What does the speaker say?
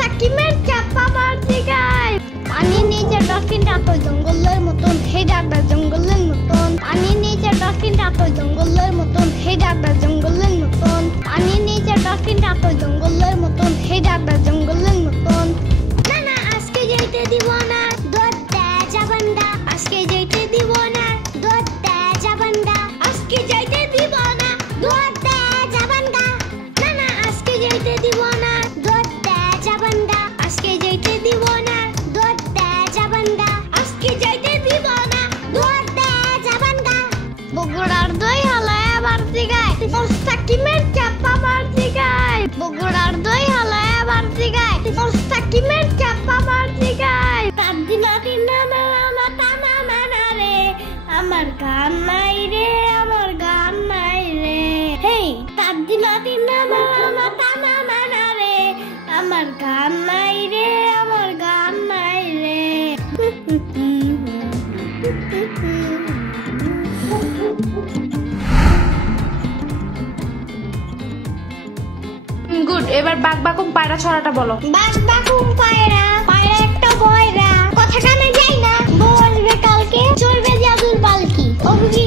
সাকিমের চাপা মারতে গায় পানির নিচে ডলফিনটা তো জঙ্গলের মতন হে ডাকটা জঙ্গলের মতন পানির নিচে ডলফিনটা তো জঙ্গলের মতন হে ডাকটা জঙ্গলের মতন পানির নিচে ডলফিনটা তো জঙ্গলের মতন হে ডাকটা জঙ্গলের মতন না না আজকে যেতে দিব না ধরতে যাবেন না আজকে যেতে দিব না ধরতে যাবেন না আজকে যেতে দিব না ধরতে যাবেন না না না আজকে যেতে দিব না ধরতে যাবেন না আজকে যেতে দিব না ধরতে যাবেন না আজকে যেতে দিব না ধরতে যাবেন না বগুড়ার দই হালায় বাড়তি গায় তোর সাকিমের চাপা মারতি গায় বগুড়ার দই হালায় বাড়তি গায় তোর সাকিমের চাপা মারতি গায় তাদি মাটি না না না না রে আমার গান নাই রে আমার গান নাই রে হেই তাদি মাটি না না না রে আমার গান নাই রে আমার গান নাই রে গুড এবার বাক বাকুম পায়রা ছড়াটা বলো বাক বাকুম পায়রা পায়রা একটা বয়রা কথা কানে যাই না বলবে কালকে চলবে জাদুর পালকি অভিজি